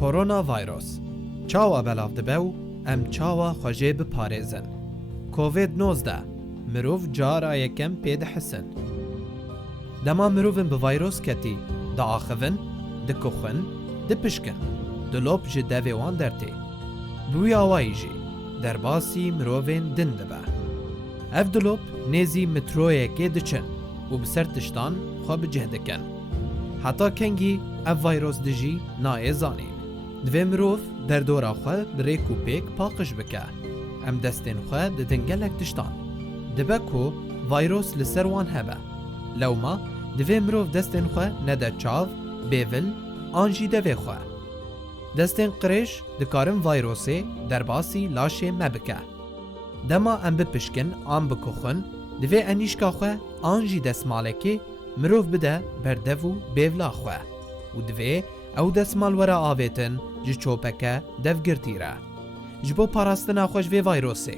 کرونا ویروس چاوا بلاف دبو ام چاوا خوجه بپارێزن. کووید 19 مرۆڤ جارا یەکەم پێدەحسن. دەما مرۆڤن بە ڤایرۆس کەتی دەئاخڤن، دکوخن، دپشکن، دلۆپ ji devê wan dertê. Bi wî awayî jî derbasî mirovên din dibe. Ev dilop nêzî metroyekê diçin û bi ser tiştan xwe bicih dikin. Heta kengî ev vayros dijî nayê zanîn. Divê mirov derdora xwe bi rêk û pêk paqij bike. Em destên xwe didin gelek tiştan. Dibe ku vayros li ser wan hebe. Lewma divê mirov destên xwe nede çav, bêvil an jî devê xwe. Destên qirêj dikarin vayrosê derbasî laşê me bike. Dema em bipişkin an bikuxin, divê enîşka xwe an jî destmalekê mirov bide berdev û bêvla xwe û divê ew destmal were avêtin ji çopeke devgirtî re. Ji bo parastina xwe ji vê vayrosê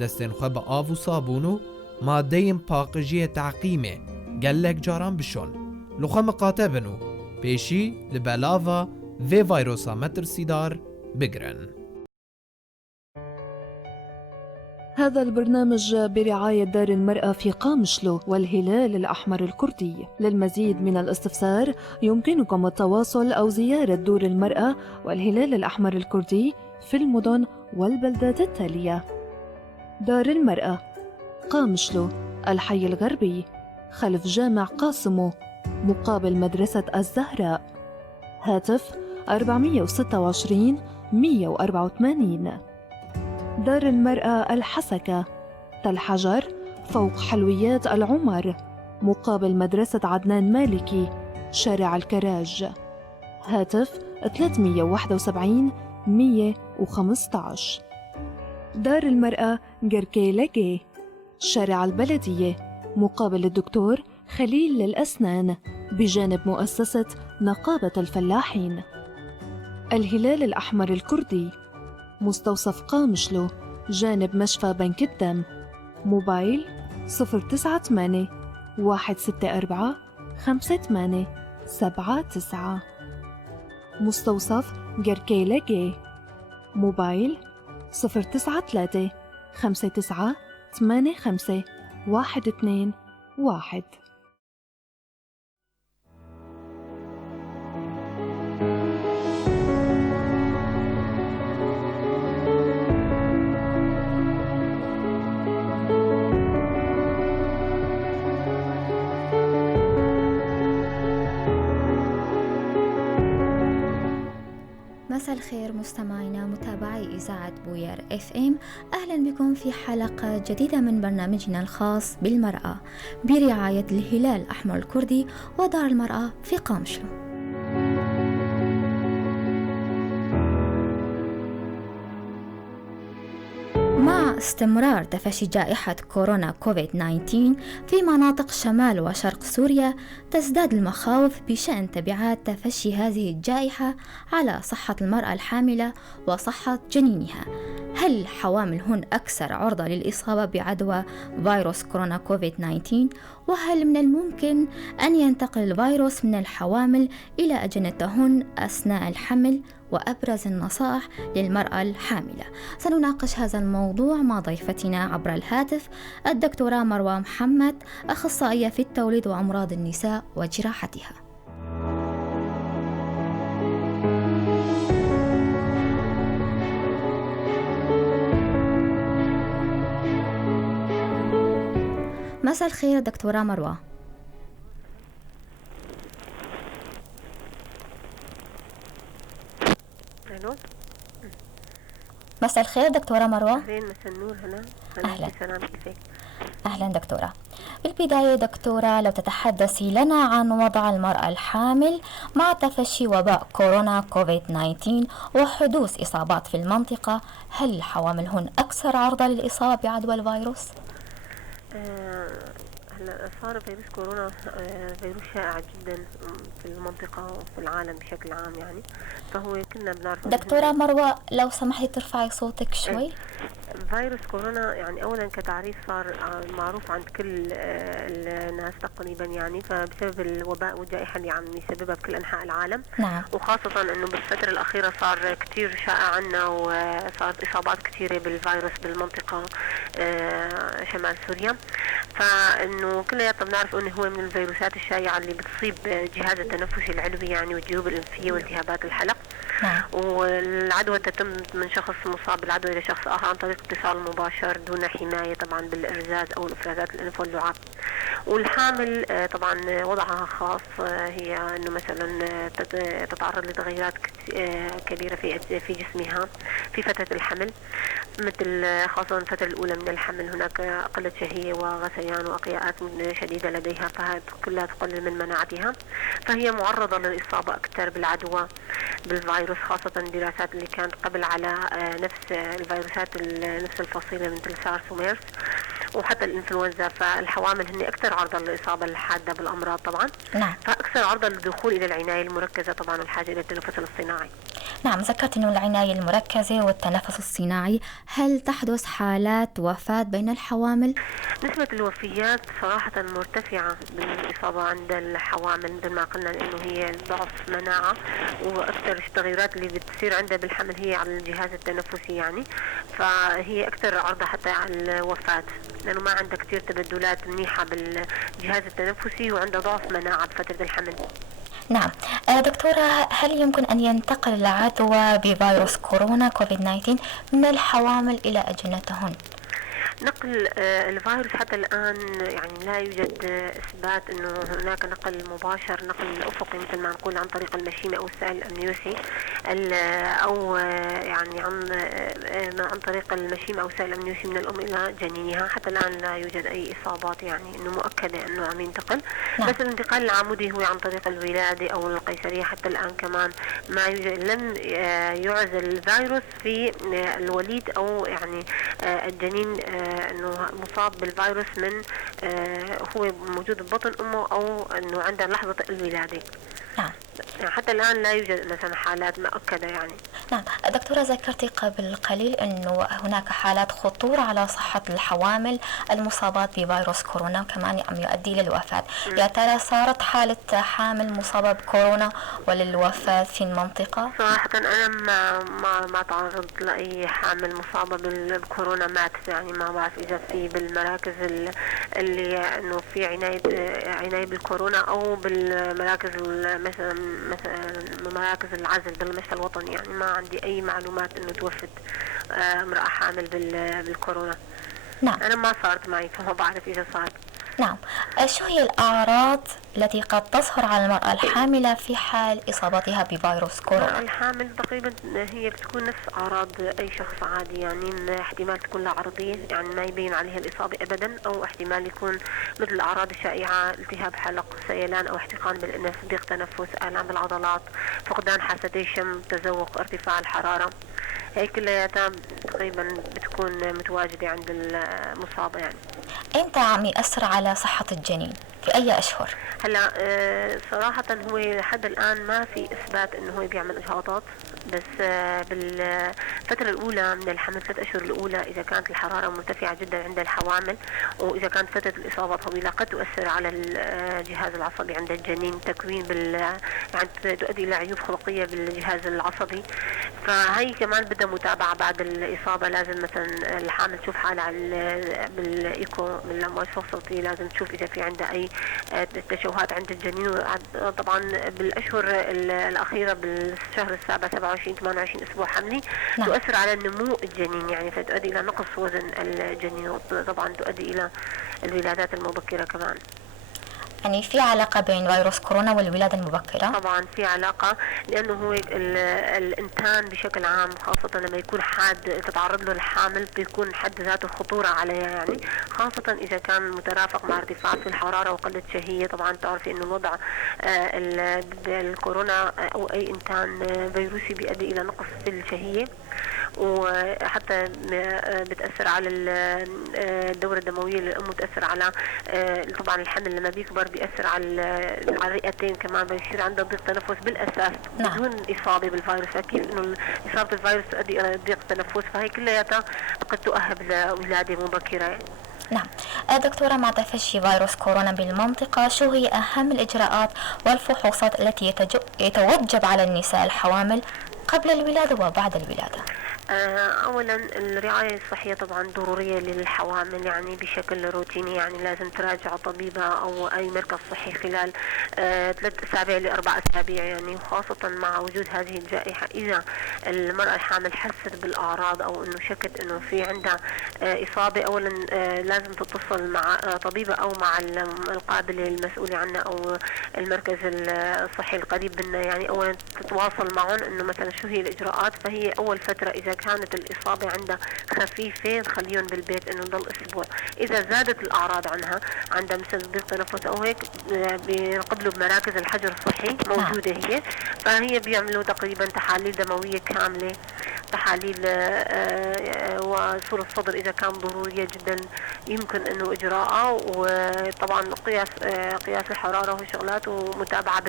destên xwe bi av û sabûn û madeyên paqijiyê teqîmê gelek caran bişon. Li xwe miqate bin û pêşî li belava vê vayrosa metirsîdar bigirin. هذا البرنامج برعاية دار المرأة في قامشلو والهلال الأحمر الكردي. للمزيد من الاستفسار يمكنكم التواصل أو زيارة دور المرأة والهلال الأحمر الكردي في المدن والبلدات التالية: دار المرأة قامشلو الحي الغربي خلف جامع قاسمو مقابل مدرسة الزهراء. هاتف 426 184. دار المرأة الحسكة تل حجر فوق حلويات العمر مقابل مدرسة عدنان مالكي شارع الكراج. هاتف 371 115. دار المرأة جركيلجي شارع البلدية مقابل الدكتور خليل للأسنان بجانب مؤسسة نقابة الفلاحين. الهلال الأحمر الكردي مستوصف قامشلو جانب مشفى بنك الدم. موبايل 098 164 5879. مستوصف جركيلجي موبايل 093 59 85 121. مساء الخير مستمعينا متابعي إذاعة بوير FM. أهلا بكم في حلقة جديدة من برنامجنا الخاص بالمرأة برعاية الهلال الأحمر الكردي ودار المرأة في قامشلو. مع استمرار تفشي جائحة كورونا كوفيد-19 في مناطق شمال وشرق سوريا، تزداد المخاوف بشأن تبعات تفشي هذه الجائحة على صحة المرأة الحاملة وصحة جنينها. هل الحوامل هن أكثر عرضة للإصابة بعدوى فيروس كورونا كوفيد-19؟ وهل من الممكن أن ينتقل الفيروس من الحوامل إلى أجنتهن أثناء الحمل؟ وأبرز النصائح للمرأة الحاملة. سنناقش هذا الموضوع مع ضيفتنا عبر الهاتف الدكتورة مروة محمد، أخصائية في التوليد وأمراض النساء وجراحتها. مساء الخير دكتورة مروة. مساء الخير دكتورة مروة. مساء النور. أهلا. أهلا دكتورة. بالبداية دكتورة لو تتحدثي لنا عن وضع المرأة الحامل مع تفشي وباء كورونا كوفيد-19 وحدوث إصابات في المنطقة، هل الحوامل هن أكثر عرضة للإصابة بعدوى الفيروس؟ هلا صار فيروس كورونا فيروس شائع جدا في المنطقة وفي العالم بشكل عام يعني، فهو كنا بنعرف. دكتورة مروة لو سمحتي ترفعي صوتك شوي. فيروس كورونا يعني أولا كتعريف صار معروف عند كل الناس تقريبا، يعني فبسبب الوباء والجائحة اللي عم يسببها بكل أنحاء العالم. نعم. وخاصة أنه بالفترة الأخيرة صار كتير شائع عنا، وصارت إصابات كتيرة بالفيروس بالمنطقة شمال سوريا. فإنه كلياتنا بنعرف أنه هو من الفيروسات الشائعة اللي بتصيب الجهاز التنفسي العلوي يعني، والجيوب الأنفية والتهابات الحلق. نعم. والعدوى تتم من شخص مصاب بالعدوى إلى شخص آخر عن طريق اتصال مباشر دون حماية طبعا بالإرزاز أو الإفرازات الأنف واللعاب. والحامل طبعا وضعها خاص، هي أنه مثلا تتعرض لتغيرات كبيرة في جسمها في فترة الحمل، مثل خاصة الفترة الأولى من الحمل هناك قلة شهية وغثيان وأقياءات شديدة لديها، فهذه كلها تقلل من مناعتها، فهي معرضة للإصابة أكثر بالعدوى بالفيروس، خاصة الدراسات اللي كانت قبل على نفس الفيروسات نفس الفصيلة مثل سارس وميرس وحتى الإنفلونزا. فالحوامل هن أكثر عرضة للإصابة الحادة بالأمراض طبعا. نعم. فأكثر عرضة للدخول إلى العناية المركزة طبعا والحاجة إلى التنفس الاصطناعي. نعم، ذكرت أنه العناية المركزة والتنفس الصناعي، هل تحدث حالات وفاة بين الحوامل؟ نسبة الوفيات صراحة مرتفعة بالإصابة عند الحوامل مثل ما قلنا، لأنه هي ضعف مناعة، وأكثر التغيرات اللي بتصير عندها بالحمل هي على الجهاز التنفسي يعني، فهي أكثر عرضة حتى على الوفاة، لأنه ما عندها كتير تبدلات منيحة بالجهاز التنفسي وعندها ضعف مناعة بفترة الحمل. نعم. دكتورة، هل يمكن أن ينتقل العدوى بفيروس كورونا كوفيد-19 من الحوامل إلى أجنتهن؟ نقل الفيروس حتى الآن يعني لا يوجد إثبات أنه هناك نقل مباشر، نقل أفقي مثل ما نقول عن طريق المشيمة أو السائل الأمنيوسي، أو يعني عن طريق المشيمة أو السائل الأمنيوسي من الأم إلى جنينها. حتى الآن لا يوجد أي إصابات يعني أنه مؤكدة أنه عم ينتقل. نعم. بس الانتقال العمودي هو عن طريق الولادة أو القيصرية. حتى الآن كمان ما يوجد، لم يعزل الفيروس في الوليد أو يعني الجنين انه مصاب بالفيروس من هو موجود ببطن امه او انه عند لحظة الولادة. نعم. يعني حتى الآن لا يوجد مثلا حالات مؤكدة يعني. نعم. دكتورة، ذكرتي قبل قليل أنه هناك حالات خطورة على صحة الحوامل المصابات بفيروس كورونا وكمان عم يؤدي للوفاة. يا ترى صارت حالة حامل مصابة بكورونا وللوفاة في المنطقة؟ صراحة أنا ما تعرضت لأي حامل مصابة بكورونا ماتت، يعني ما بعرف إذا في بالمراكز اللي إنه في عناية بالكورونا أو بالمراكز مثلا مراكز العزل بالمستشفى الوطني، يعني ما عندي أي معلومات إنه توفت امرأة حامل بالكورونا. نعم. أنا ما صارت معي فما بعرف إذا صارت. نعم. شو هي الأعراض التي قد تظهر على المرأة الحاملة في حال إصابتها بفيروس كورونا؟ الحامل تقريبا هي بتكون نفس أعراض أي شخص عادي، يعني احتمال تكون لها عرضية يعني ما يبين عليها الإصابة أبدا، أو احتمال يكون مثل الأعراض الشائعة التهاب حلق، سيلان أو احتقان بالأنف، ضيق تنفس، آلام بالعضلات، فقدان حاستي الشم، تذوق، ارتفاع الحرارة. هي كلياتها تقريبا بتكون متواجدة عند المصابة يعني. إمتى عم يأثر على صحة الجنين؟ في أي أشهر؟ هلا صراحة هو لحد الآن ما في إثبات إنه هو بيعمل إجهاضات، بس بالفترة الأولى من الحمل 3 أشهر الأولى إذا كانت الحرارة مرتفعة جدا عند الحوامل، وإذا كانت فترة الإصابة طويلة قد تؤثر على الجهاز العصبي عند الجنين، تكوين يعني تؤدي إلى عيوب خلقية بالجهاز العصبي. فهي كمان بدها متابعة بعد الإصابة، لازم مثلا الحامل تشوف حالها بالإيكو من الأمواج الصوتية، لازم تشوف إذا في عندها أي تشوهات عند الجنين. طبعا بالأشهر الأخيرة بالشهر السابع 27 28 أسبوع حملي تؤثر على نمو الجنين يعني، فتؤدي إلى نقص وزن الجنين، وطبعا تؤدي إلى الولادات المبكرة كمان. يعني في علاقة بين فيروس كورونا والولادة المبكرة؟ طبعا في علاقة، لأنه هو الإنتان بشكل عام خاصة لما يكون حاد تتعرض له الحامل بيكون حد ذاته خطورة عليها يعني، خاصة إذا كان مترافق مع ارتفاع في الحرارة وقلة شهية. طبعا تعرفي إنه الوضع الكورونا أو أي إنتان فيروسي بيؤدي إلى نقص في الشهية، وحتى بتأثر على الدورة الدموية للأم، وتأثر على طبعا الحمل لما بيكبر بيأثر على الرئتين كمان، بيصير عندها ضيق تنفس بالأساس بدون إصابة بالفيروس. أكيد إنه إصابة الفيروس تؤدي إلى ضيق تنفس، فهي كلياتها قد تؤهب لولادة مبكرة يعني. نعم. دكتورة، مع تفشي فيروس كورونا بالمنطقة، شو هي أهم الإجراءات والفحوصات التي يتوجب على النساء الحوامل قبل الولادة وبعد الولادة؟ اولا الرعايه الصحيه طبعا ضروريه للحوامل يعني بشكل روتيني، يعني لازم تراجع طبيبه او اي مركز صحي خلال 3 أسابيع ل4 أسابيع يعني، وخاصه مع وجود هذه الجائحه. اذا المراه الحامل حست بالاعراض او انه شكت انه في عندها اصابه، اولا لازم تتصل مع طبيبه او مع القابله المسؤوله عنها او المركز الصحي القريب منا يعني. اولا تتواصل معهم انه مثلا شو هي الاجراءات. فهي اول فتره اذا كانت الإصابة عندها خفيفة نخليهم بالبيت إنه نضل أسبوع. إذا زادت الأعراض عندها مثل ضيق تنفس أو هيك، بينقبلوا بمراكز الحجر الصحي موجودة هي، فهي بيعملوا تقريبا تحاليل دموية كاملة، تحاليل وصورة الصدر إذا كان ضرورية جدا يمكن إنه إجراءها، وطبعا قياس الحرارة وشغلات، ومتابعة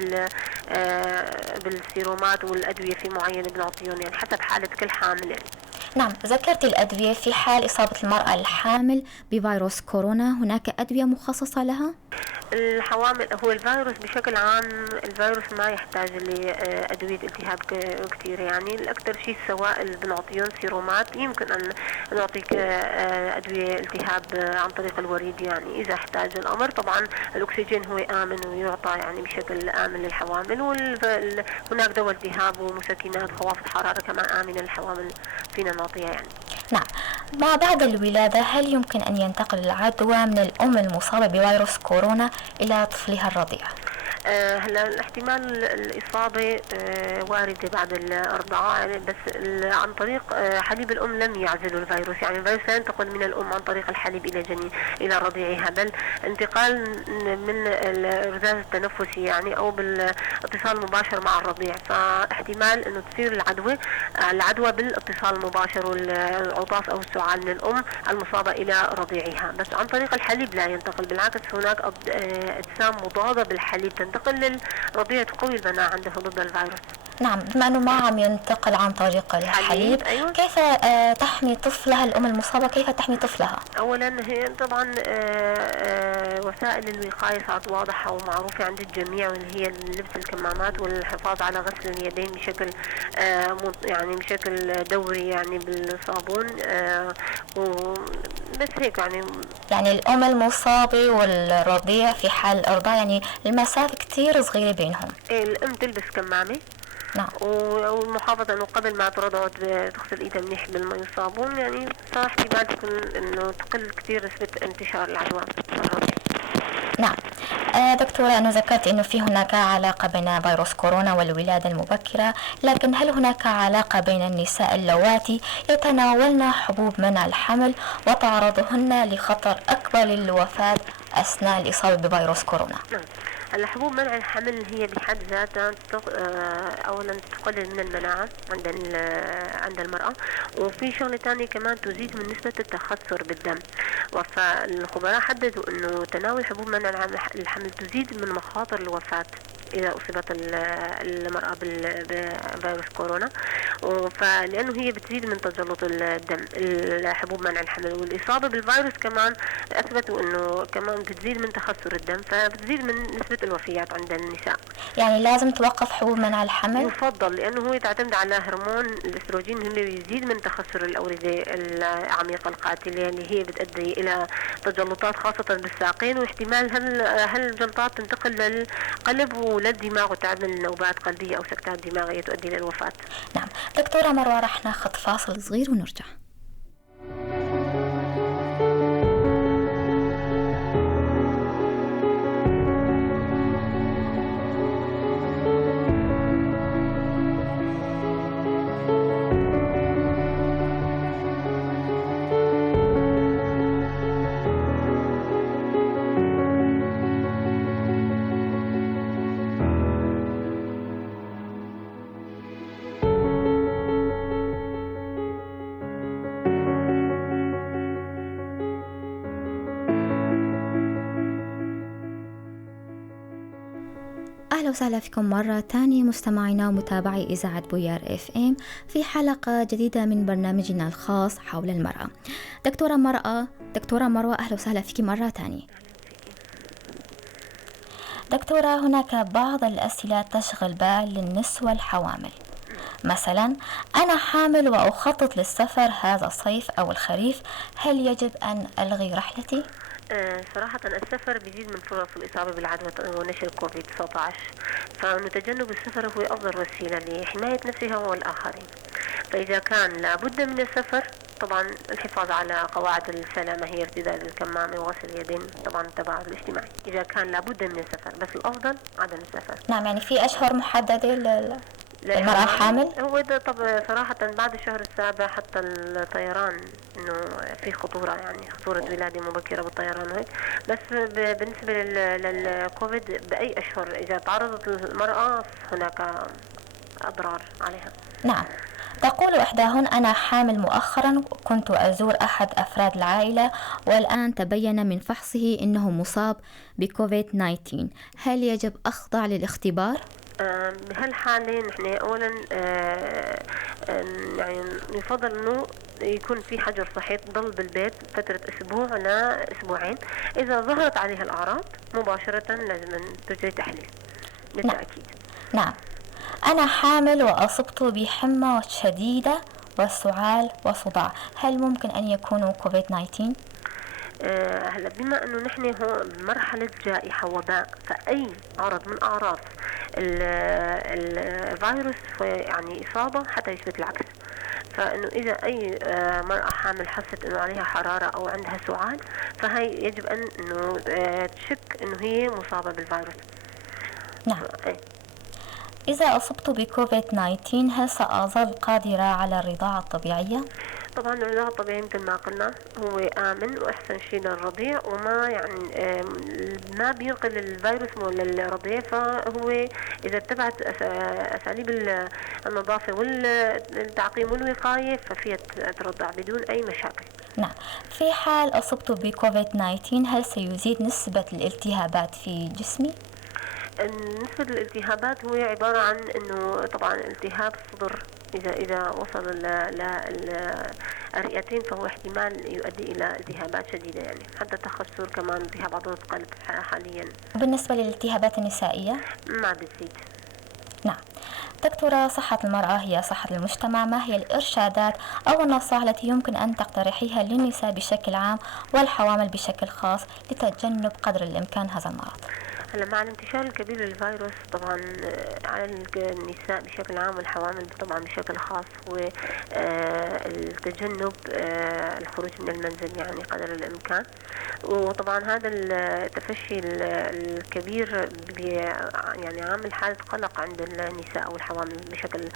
بالسيرومات والأدوية في معين بنعطيهم يعني حسب حالة كل حامل يعني. نعم، ذكرت الأدوية. في حال إصابة المرأة الحامل بفيروس كورونا هناك أدوية مخصصة لها؟ الحوامل هو الفيروس بشكل عام، الفيروس ما يحتاج لأدوية التهاب كثير يعني. الأكثر شيء السوائل بنعطيهم سيرومات، يمكن أن نعطيك أدوية التهاب عن طريق الوريد يعني إذا احتاج الأمر. طبعا الأكسجين هو آمن ويعطى يعني بشكل آمن للحوامل، هناك دواء التهاب ومسكنات خفاض حرارة كمان آمنة للحوامل فينا نعطيها يعني. نعم. ما بعد الولادة هل يمكن أن ينتقل العدوى من الأم المصابة بفيروس كورونا إلى طفلها الرضيع؟ هلا الاحتمال الإصابة واردة بعد الرضاعة يعني، بس عن طريق حليب الأم لم يعزل الفيروس يعني. الفيروس لا ينتقل من الأم عن طريق الحليب إلى رضيعها، بل انتقال من الرذاذ التنفسي يعني أو بالاتصال المباشر مع الرضيع. فاحتمال إنه تصير العدوى بالاتصال المباشر والعطاس أو السعال من الأم المصابة إلى رضيعها، بس عن طريق الحليب لا ينتقل. بالعكس هناك أجسام مضادة بالحليب تنتقل للرضيع تقوي المناعة عنده ضد الفيروس. نعم، بما أنه ما عم ينتقل عن طريق الحليب، أيوة. كيف تحمي طفلها الأم المصابة؟ كيف تحمي طفلها؟ أولا هي طبعا وسائل الوقاية صارت واضحة ومعروفة عند الجميع، واللي هي لبس الكمامات والحفاظ على غسل اليدين بشكل يعني بشكل دوري يعني بالصابون، بس هيك يعني الأم المصابة والرضيع في حال الإرضاع يعني المسافة كتير صغيرة بينهم. الأم تلبس كمامة. نعم. والمحافظة انه قبل ما ترضع تغسل ايدها منيح بالماء والصابون يعني، صار احتمال تكون انه تقل كثير نسبة انتشار العدوى. نعم. دكتورة، أنا ذكرت أنه في هناك علاقة بين فيروس كورونا والولادة المبكرة، لكن هل هناك علاقة بين النساء اللواتي يتناولن حبوب منع الحمل وتعرضهن لخطر أكبر للوفاة أثناء الإصابة بفيروس كورونا؟ نعم. الحبوب منع الحمل هي بحد ذاتها اولا تقلل من المناعة عند المرأة، وفي شغلة تانية كمان تزيد من نسبة التخثر بالدم. فالخبراء حددوا انه تناول حبوب منع الحمل تزيد من مخاطر الوفاة إذا أصيبت المرأة بفيروس كورونا، فلأنه هي بتزيد من تجلط الدم الحبوب منع الحمل. والإصابة بالفيروس كمان أثبتوا أنه كمان بتزيد من تخثر الدم، فبتزيد من نسبة الوفيات عند النساء. يعني لازم توقف حبوب منع الحمل؟ يفضل، لأنه هو تعتمد على هرمون الأستروجين اللي يزيد من تخثر الأوردة العميقة القاتلة اللي هي بتؤدي إلى تجلطات خاصة بالساقين، واحتمال هالجلطات تنتقل للقلب وللدماغ وتعمل نوبات قلبية أو سكتات دماغية تؤدي للوفاة. نعم. دكتورة مروة، رح ناخذ فاصل صغير ونرجع. وسهلا فيكم مرة تانية مستمعينا ومتابعي إذاعة بويار اف ام في حلقة جديدة من برنامجنا الخاص حول المرأة. دكتورة مروة، أهلا وسهلا فيك مرة تانية. دكتورة، هناك بعض الأسئلة تشغل بال للنسوة الحوامل. مثلا أنا حامل وأخطط للسفر هذا الصيف أو الخريف، هل يجب أن ألغي رحلتي؟ صراحة السفر بيزيد من فرص الإصابة بالعدوى ونشر كوفيد-19، فنتجنب السفر هو أفضل وسيلة لحماية نفسها والآخرين. فإذا كان لابد من السفر، طبعا الحفاظ على قواعد السلامة هي ارتداء الكمامة وغسل اليدين، طبعا التباعد الاجتماعي إذا كان لابد من السفر، بس الأفضل عدم السفر. نعم، يعني في أشهر محددة للمرأة الحامل؟ هو ده. طب صراحة بعد الشهر السابع حتى الطيران إنه في خطورة، يعني خطورة ولادة مبكرة بالطيران وهيك. بس بالنسبة للكوفيد بأي أشهر إذا تعرضت المرأة هناك أضرار عليها. نعم. تقول إحداهن أنا حامل مؤخرا، كنت أزور أحد أفراد العائلة والآن تبين من فحصه أنه مصاب بكوفيد-19، هل يجب أخضع للاختبار؟ بهالحالة نحن أولا يعني يفضل أنه يكون في حجر صحي، تضل بالبيت فترة أسبوع لأسبوعين. إذا ظهرت عليها الأعراض مباشرة لازم تجري تحليل بالتأكيد. نعم. أنا حامل وأصبت بحمى شديدة وسعال وصداع، هل ممكن أن يكونوا كوفيد-19؟ هلا بما انه نحن هون بمرحله جائحه وباء، فاي عرض من اعراض الفيروس يعني اصابه حتى يثبت العكس. فانه اذا اي مرأة حامل حست انه عليها حرارة او عندها سعال، فهي يجب انه تشك انه هي مصابة بالفيروس. نعم. إذا أصبت بكوفيد-19 هل سأظل قادرة على الرضاعة الطبيعية؟ طبعا الرضاعة الطبيعية مثل ما قلنا هو آمن وأحسن شيء للرضيع، وما يعني ما بينقل الفيروس للرضيع. فهو إذا اتبعت أساليب النظافة والتعقيم والوقاية ففيها ترضع بدون أي مشاكل. نعم. في حال أصبت بكوفيد-19 هل سيزيد نسبة الالتهابات في جسمي؟ نسبة الالتهابات هو عبارة عن انه طبعا التهاب الصدر اذا وصل الرئتين فهو احتمال يؤدي الى التهابات شديدة، يعني حتى تخثر، كمان التهاب عضلة القلب حاليا. بالنسبة للالتهابات النسائية ما بتزيد. نعم. دكتورة، صحة المرأة هي صحة المجتمع، ما هي الإرشادات أو النصائح التي يمكن أن تقترحيها للنساء بشكل عام والحوامل بشكل خاص لتجنب قدر الإمكان هذا المرض؟ هلا مع الانتشار الكبير للفيروس طبعا على النساء بشكل عام والحوامل طبعا بشكل خاص هو التجنب الخروج من المنزل يعني قدر الامكان. وطبعا هذا التفشي الكبير يعني عامل حالة قلق عند النساء والحوامل بشكل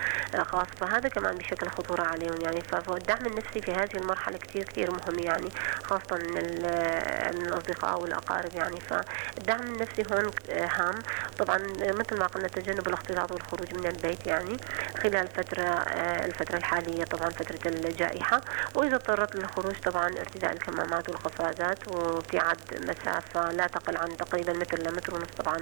خاص، فهذا كمان بشكل خطورة عليهم يعني. فالدعم النفسي في هذه المرحلة كتير مهم يعني، خاصة من الأصدقاء والأقارب يعني. فالدعم النفسي هون هام. طبعا مثل ما قلنا تجنب الاختلاط والخروج من البيت يعني خلال الفترة الحالية، طبعا فترة الجائحة. وإذا اضطرت للخروج طبعا ارتداء الكمامات والقفازات وابتعاد مسافة لا تقل عن تقريبا متر لمتر ونص طبعا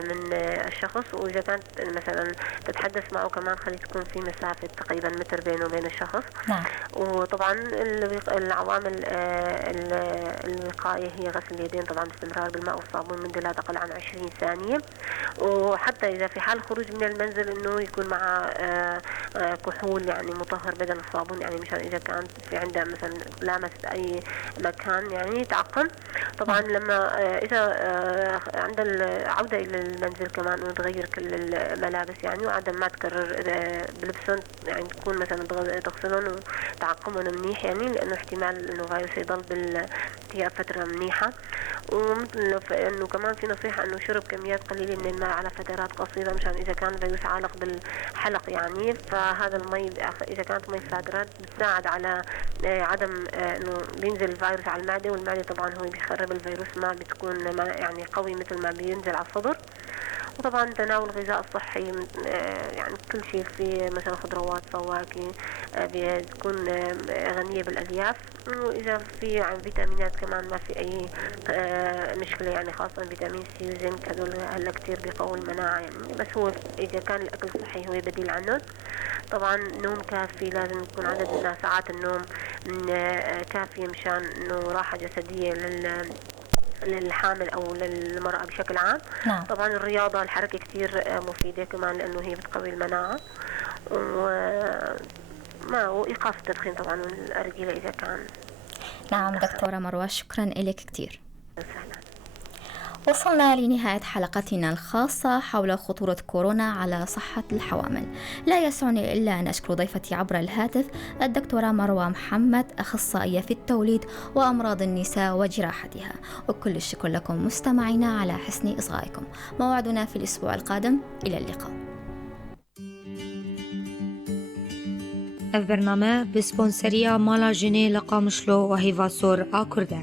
من الشخص. وإذا كانت مثلا تتحدث معه كمان خلي تكون في مسافة تقريبا متر بينه وبين الشخص. نعم. وطبعا العوامل الوقاية هي غسل اليدين طبعا باستمرار بالماء والصابون منذ لا تقل عن 20 ثانية. وحتى إذا في حال خروج من المنزل إنه يكون مع كحول يعني مطهر بدل الصابون، يعني مشان إذا كانت في عندها مثلا لامست أي مكان يعني تعقم. طبعا لما إذا عند العودة إلى المنزل كمان إنه تغير كل الملابس يعني، وعدم ما تكرر بلبسهم يعني تكون مثلا تغسلهم وتعقمهم منيح يعني، لأنه احتمال إنه فيروس يضل بالثياب فترة منيحة. ومثل إنه كمان في نصيحة إنه شرب كميات قليلة من الماء على فترات قصيرة مشان إذا كان الفيروس عالق بالحلق يعني. فهذا المي إذا كانت مي فاترة بتساعد على عدم إنه بينزل الفيروس على المعدة، والمعدة طبعا هو بيخرب الفيروس، ما بتكون ما يعني قوي مثل ما بينزل على الصدر. وطبعا تناول الغذاء الصحي، يعني كل شيء في مثلا خضروات، فواكه بتكون غنية بالألياف، وإذا في فيتامينات كمان ما في أي مشكلة، يعني خاصة فيتامين سي وزنك، هدول هلا كتير بيقوي المناعة يعني. بس هو إذا كان الأكل الصحي هو بديل عنه. طبعا نوم كافي، لازم يكون عدد من ساعات النوم كافية مشان إنه راحة جسدية للحامل أو للمرأة بشكل عام. نعم. طبعا الرياضة، الحركة كتير مفيدة كمان لأنه هي بتقوي المناعة، وإيقاف التدخين طبعا والأرجيلة إذا كان. نعم دكتورة مروة، شكرا لك كتير. سهلا. وصلنا لنهاية حلقتنا الخاصة حول خطورة كورونا على صحة الحوامل. لا يسعني إلا أن أشكر ضيفتي عبر الهاتف الدكتورة مروة محمد، أخصائية في التوليد وأمراض النساء وجراحتها. وكل الشكر لكم مستمعينا على حسن إصغائكم. موعدنا في الأسبوع القادم، إلى اللقاء. البرنامج بسپانسریا مالا جنی لقامشلو و هیواسور آکرده.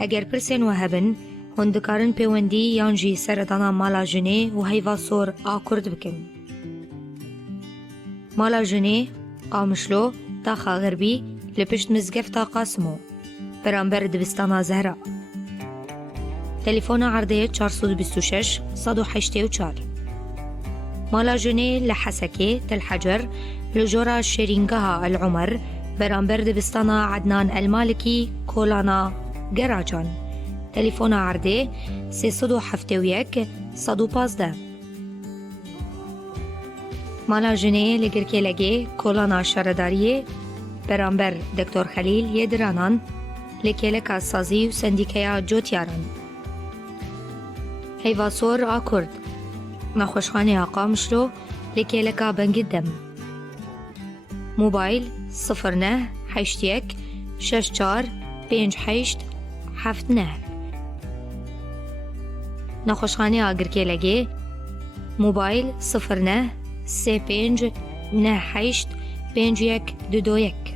اگر پرسن و هبن هندکارن پیوندی یانجی سردانا مالا جنی و هیواسور آکرد بکن. مالا جنی قامشلو تاخا غربی لپشت مزگفتا قاسمو برانبر دبستانا زهرا. تليفون عرضه 426 184. مالا جنی لحسكي تل حجر لجورا شيرينغها العمر برانبر دبستانا عدنان المالكي كولانا جراجان. تليفون عرضه 371 115. مالا جنی لگركي لگه كولانا شرداريه برانبر دكتور خليل يدرانان لكيلكا سازي و سنديكيا جوتياران. هيفاسور آكورد نخوشخانه قامشلو لكيلكا بنقدم. موبايل 09 حيشتيك 64 58 79. نخوشخانه آگركيلگه موبايل 09 35 98 51 22.